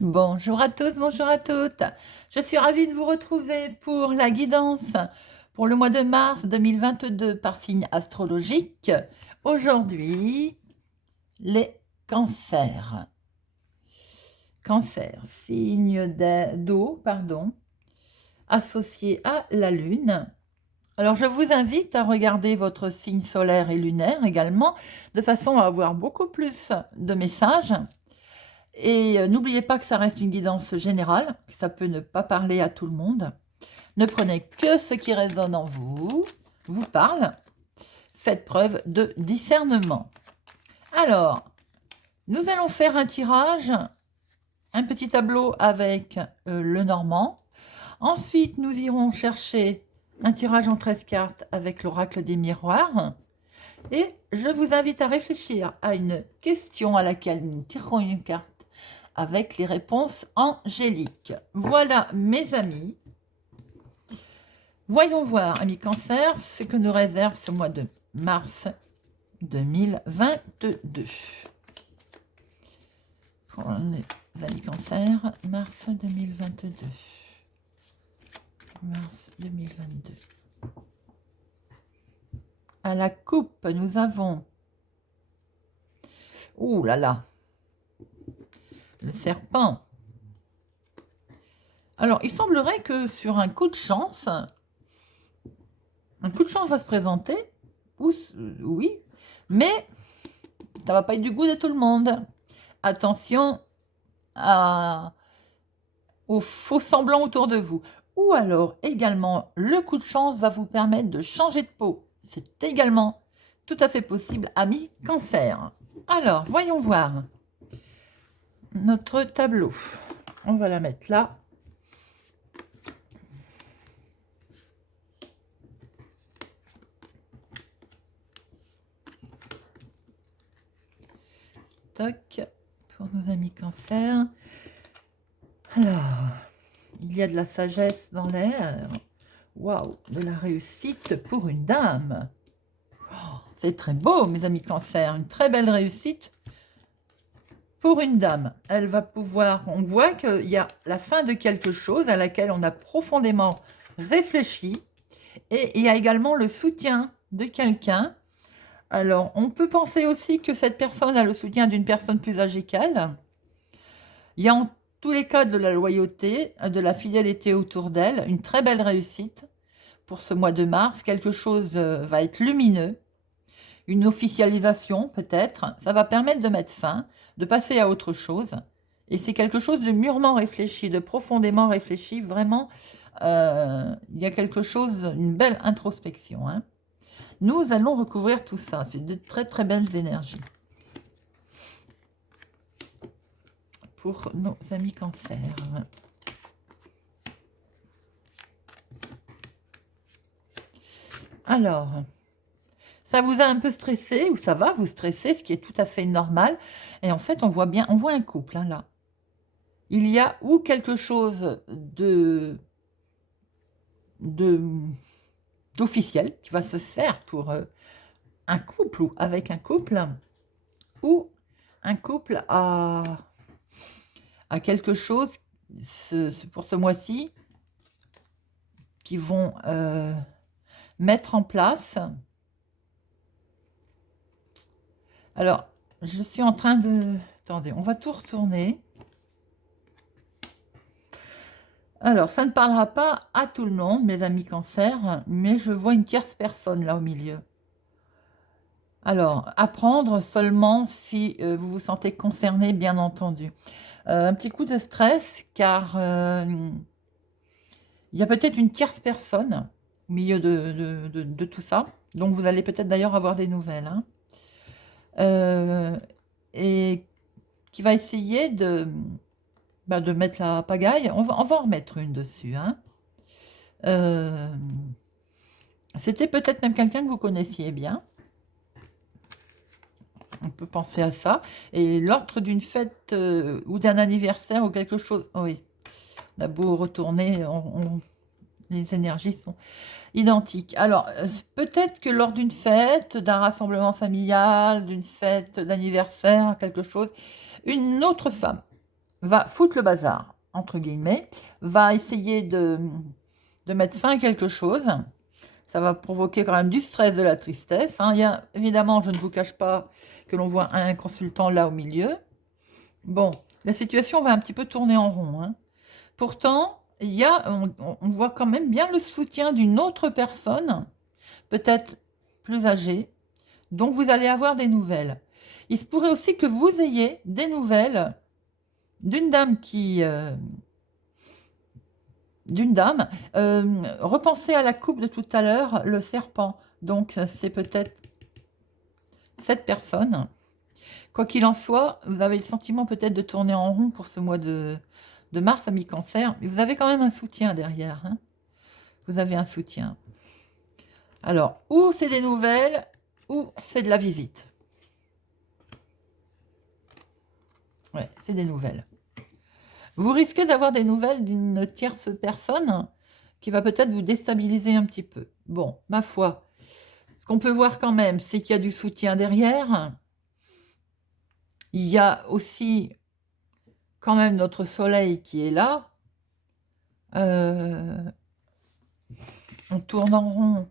Bonjour à tous, bonjour à toutes. Je suis ravie de vous retrouver pour la guidance pour le mois de mars 2022 par signe astrologique. Aujourd'hui, les cancers. Cancer, signe d'eau, pardon, associé à la Lune. Alors, je vous invite à regarder votre signe solaire et lunaire également, de façon à avoir beaucoup plus de messages. Et n'oubliez pas que ça reste une guidance générale, que ça peut ne pas parler à tout le monde. Ne prenez que ce qui résonne en vous, vous parle. Faites preuve de discernement. Alors, nous allons faire un tirage, un petit tableau avec le normand. Ensuite, nous irons chercher un tirage en 13 cartes avec l'oracle des miroirs. Et je vous invite à réfléchir à une question à laquelle nous tirerons une carte avec les réponses angéliques. Voilà, mes amis. Voyons voir, amis Cancer, ce que nous réserve ce mois de mars 2022. Pour les amis Cancer, mars 2022. Mars 2022. À la coupe, nous avons... Ouh là là, le serpent. Alors, il semblerait que sur un coup de chance va se présenter. Oui, mais ça va pas être du goût de tout le monde. Attention aux faux semblants autour de vous. Ou alors, également, le coup de chance va vous permettre de changer de peau. C'est également tout à fait possible, amis Cancer. Alors, voyons voir notre tableau. On va la mettre là. Toc, pour nos amis Cancer. Alors, il y a de la sagesse dans l'air. Waouh, de la réussite pour une dame. Oh, c'est très beau, mes amis Cancer. Une très belle réussite pour une dame. Elle va pouvoir... On voit qu'il y a la fin de quelque chose à laquelle on a profondément réfléchi. Et il y a également le soutien de quelqu'un. Alors, on peut penser aussi que cette personne a le soutien d'une personne plus âgée qu'elle. Il y a en tous les cas de la loyauté, de la fidélité autour d'elle, une très belle réussite pour ce mois de mars. Quelque chose va être lumineux, une officialisation peut-être. Ça va permettre de mettre fin, de passer à autre chose. Et c'est quelque chose de mûrement réfléchi, de profondément réfléchi. Vraiment, il y a quelque chose, une belle introspection. Hein. Nous allons recouvrir tout ça. C'est de très très belles énergies. Pour nos amis Cancer. Alors, ça vous a un peu stressé, ou ça va vous stresser, ce qui est tout à fait normal. Et en fait, on voit bien, on voit un couple, hein, là. Il y a ou quelque chose d'officiel qui va se faire pour un couple ou avec un couple, ou un couple à quelque chose pour ce mois-ci qui vont mettre en place. Alors, je suis en train de... Attendez, on va tout retourner. Alors, ça ne parlera pas à tout le monde, mes amis Cancer, mais je vois une tierce personne là au milieu. Alors, apprendre seulement si vous vous sentez concerné, bien entendu. Un petit coup de stress, car il y a peut-être une tierce personne au milieu de tout ça. Donc, vous allez peut-être d'ailleurs avoir des nouvelles. Hein. Et qui va essayer de mettre la pagaille. On va en remettre une dessus. Hein. C'était peut-être même quelqu'un que vous connaissiez bien. On peut penser à ça. Et l'ordre d'une fête ou d'un anniversaire ou quelque chose. Oh oui, on a beau retourner, les énergies sont identiques. Alors, peut-être que lors d'une fête, d'un rassemblement familial, d'une fête d'anniversaire, quelque chose, une autre femme va foutre le bazar, entre guillemets, va essayer de mettre fin à quelque chose. Ça va provoquer quand même du stress, de la tristesse, hein. Il y a, évidemment, je ne vous cache pas que l'on voit un consultant là au milieu. Bon, la situation va un petit peu tourner en rond, hein. Pourtant, on voit quand même bien le soutien d'une autre personne, peut-être plus âgée, dont vous allez avoir des nouvelles. Il se pourrait aussi que vous ayez des nouvelles d'une dame repensez à la coupe de tout à l'heure, le serpent. Donc, c'est peut-être cette personne. Quoi qu'il en soit, vous avez le sentiment peut-être de tourner en rond pour ce mois de mars à mi-cancer, mais vous avez quand même un soutien derrière, hein. Vous avez un soutien. Alors, ou c'est des nouvelles, ou c'est de la visite. Ouais, c'est des nouvelles. Vous risquez d'avoir des nouvelles d'une tierce personne qui va peut-être vous déstabiliser un petit peu. Bon, ma foi, ce qu'on peut voir quand même, c'est qu'il y a du soutien derrière. Il y a aussi quand même notre soleil qui est là. On tourne en rond.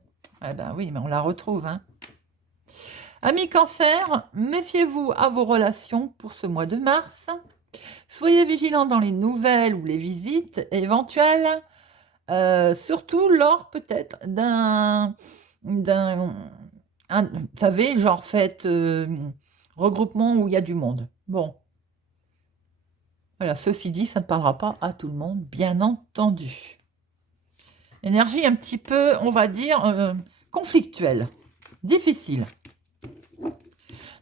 Eh ben oui, mais on la retrouve, hein. Amis cancer, méfiez-vous à vos relations pour ce mois de mars. Soyez vigilants dans les nouvelles ou les visites éventuelles, surtout lors peut-être vous savez, genre fête, regroupement où il y a du monde. Bon, voilà, ceci dit, ça ne parlera pas à tout le monde, bien entendu. Énergie un petit peu, on va dire, conflictuelle, difficile.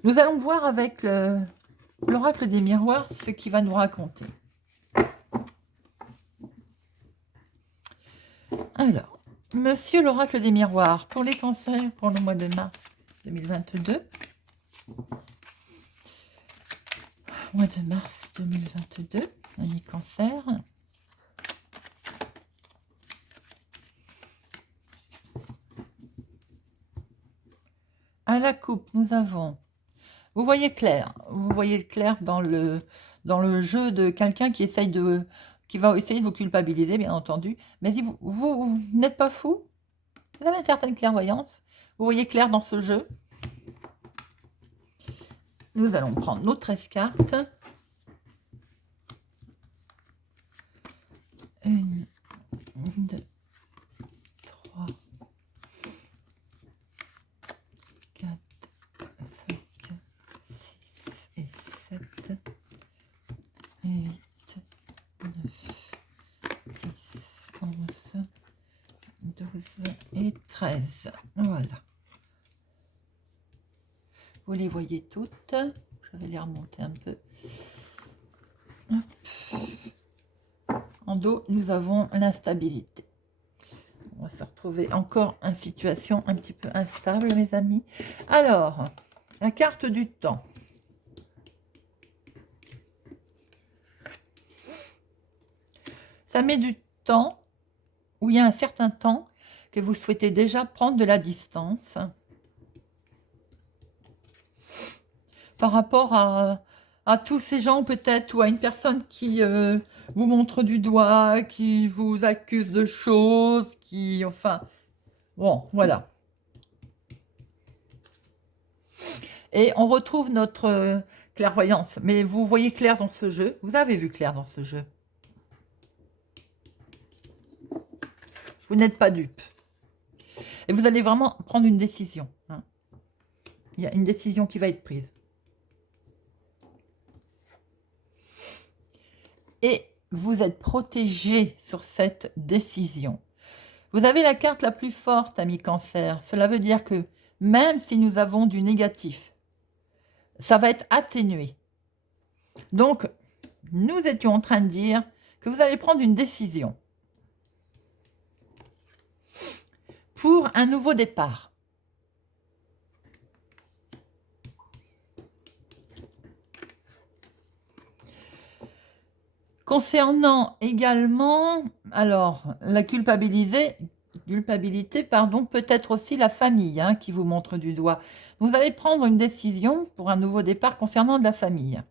Nous allons voir avec l'oracle des miroirs ce qu'il va nous raconter. Alors, monsieur l'oracle des miroirs, pour les cancers, pour le mois de mars 2022. Mois de mars 2022, ami cancer. À la coupe, nous avons... Vous voyez clair dans le jeu de quelqu'un qui va essayer de vous culpabiliser, bien entendu. Mais si vous n'êtes pas fou, vous avez une certaine clairvoyance. Vous voyez clair dans ce jeu. Nous allons prendre nos 13 cartes. 1, 2, 3, 4, 5, 6 et 7, 8, 9, 10, 11, 12 et 13. Voilà. Vous les voyez toutes. Je vais les remonter un peu. Hop. En dos, nous avons l'instabilité. On va se retrouver encore en situation un petit peu instable, mes amis. Alors, la carte du temps. Ça met du temps, où il y a un certain temps que vous souhaitez déjà prendre de la distance par rapport à tous ces gens peut-être, ou à une personne qui vous montre du doigt, qui vous accuse de choses, enfin, bon, voilà. Et on retrouve notre clairvoyance. Mais vous voyez clair dans ce jeu, vous avez vu clair dans ce jeu. Vous n'êtes pas dupe. Et vous allez vraiment prendre une décision, hein. Il y a une décision qui va être prise. Et vous êtes protégé sur cette décision. Vous avez la carte la plus forte, ami cancer. Cela veut dire que même si nous avons du négatif, ça va être atténué. Donc, nous étions en train de dire que vous allez prendre une décision pour un nouveau départ. Concernant également, alors, la culpabilité, peut-être aussi la famille, hein, qui vous montre du doigt. Vous allez prendre une décision pour un nouveau départ concernant de la famille.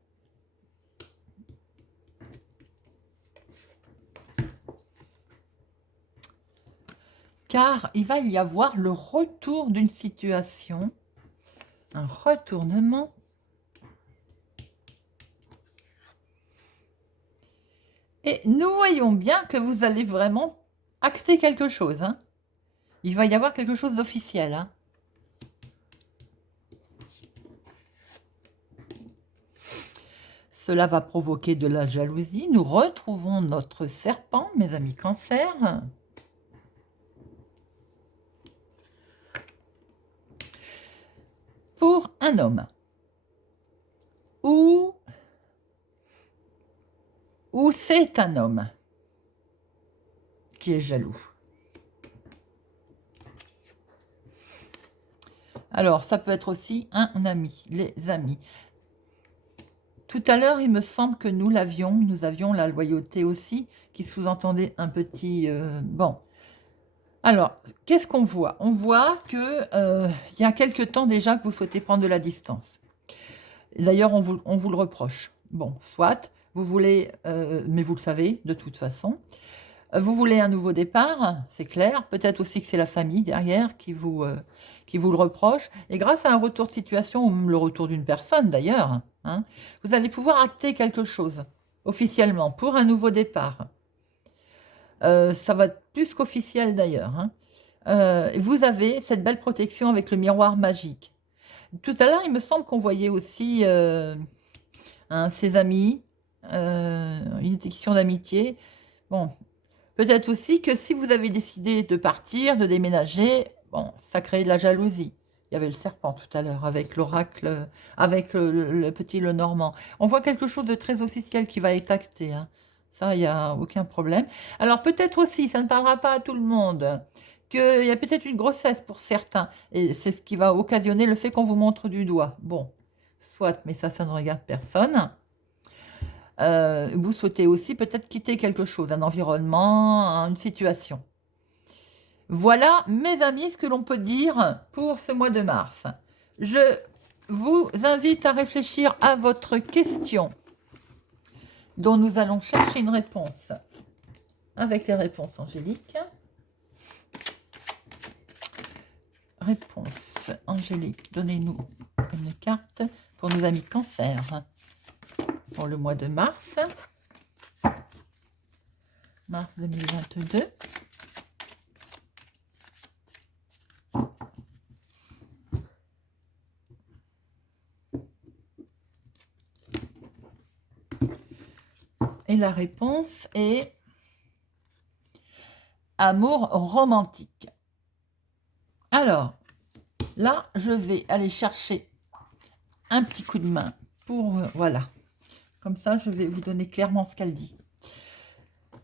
car il va y avoir le retour d'une situation, un retournement. Et nous voyons bien que vous allez vraiment acter quelque chose, hein. Il va y avoir quelque chose d'officiel, hein. Cela va provoquer de la jalousie. Nous retrouvons notre serpent, mes amis Cancer. Pour un homme. Ou c'est un homme qui est jaloux. Alors, ça peut être aussi un ami, les amis. Tout à l'heure, il me semble que nous avions la loyauté aussi, qui sous-entendait un petit... bon. Alors, qu'est-ce qu'on voit? On voit que il y a quelque temps déjà que vous souhaitez prendre de la distance. D'ailleurs, on vous le reproche. Bon, soit, vous voulez, mais vous le savez de toute façon, vous voulez un nouveau départ, c'est clair. Peut-être aussi que c'est la famille derrière qui vous le reproche. Et grâce à un retour de situation, ou même le retour d'une personne d'ailleurs, hein, vous allez pouvoir acter quelque chose officiellement pour un nouveau départ. Ça va être plus qu'officiel d'ailleurs, hein. Vous avez cette belle protection avec le miroir magique. Tout à l'heure, il me semble qu'on voyait aussi ses amis, une question d'amitié. Bon, peut-être aussi que si vous avez décidé de partir, de déménager, bon, ça crée de la jalousie. Il y avait le serpent tout à l'heure avec l'oracle, avec le petit Lenormand. On voit quelque chose de très officiel qui va être acté, hein. Ça, il n'y a aucun problème. Alors peut-être aussi, ça ne parlera pas à tout le monde, qu'il y a peut-être une grossesse pour certains. Et c'est ce qui va occasionner le fait qu'on vous montre du doigt. Bon, soit, mais ça ne regarde personne. Vous souhaitez aussi peut-être quitter quelque chose, un environnement, une situation. Voilà, mes amis, ce que l'on peut dire pour ce mois de mars. Je vous invite à réfléchir à votre question, dont nous allons chercher une réponse avec les réponses angéliques. Réponse angélique, donnez-nous une carte pour nos amis Cancer pour le mois de mars. Mars 2022. Et la réponse est amour romantique. Alors, là, je vais aller chercher un petit coup de main pour... voilà. Comme ça, je vais vous donner clairement ce qu'elle dit.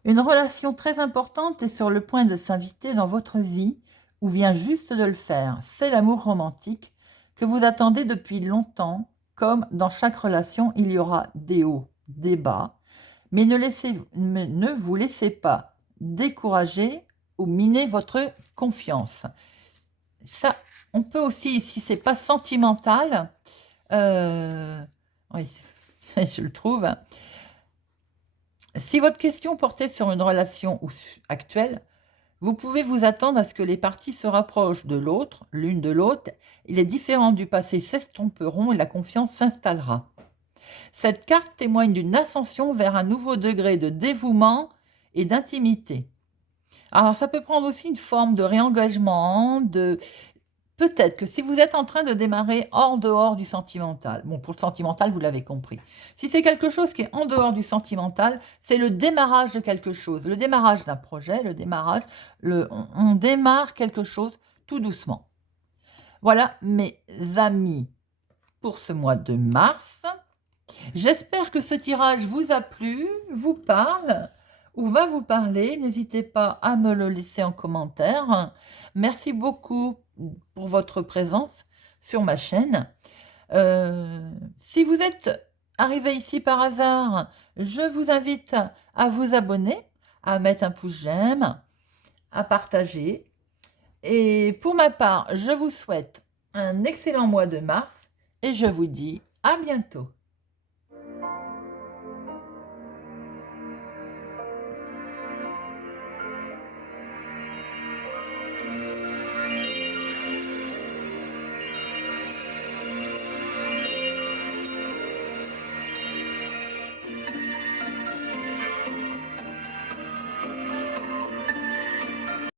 Une relation très importante est sur le point de s'inviter dans votre vie ou vient juste de le faire. C'est l'amour romantique que vous attendez depuis longtemps. Comme dans chaque relation, il y aura des hauts, des bas. Mais ne vous laissez pas décourager ou miner votre confiance. Ça, on peut aussi, si c'est pas sentimental, oui, je le trouve. Hein. Si votre question portait sur une relation actuelle, vous pouvez vous attendre à ce que les parties se rapprochent de l'autre, l'une de l'autre, et les différends du passé s'estomperont et la confiance s'installera. Cette carte témoigne d'une ascension vers un nouveau degré de dévouement et d'intimité. Alors, ça peut prendre aussi une forme de réengagement, peut-être que si vous êtes en train de démarrer hors dehors du sentimental, bon, pour le sentimental, vous l'avez compris. Si c'est quelque chose qui est en dehors du sentimental, c'est le démarrage de quelque chose, le démarrage d'un projet, on démarre quelque chose tout doucement. Voilà, mes amis, pour ce mois de mars. J'espère que ce tirage vous a plu, vous parle ou va vous parler. N'hésitez pas à me le laisser en commentaire. Merci beaucoup pour votre présence sur ma chaîne. Si vous êtes arrivé ici par hasard, je vous invite à vous abonner, à mettre un pouce j'aime, à partager. Et pour ma part, je vous souhaite un excellent mois de mars et je vous dis à bientôt.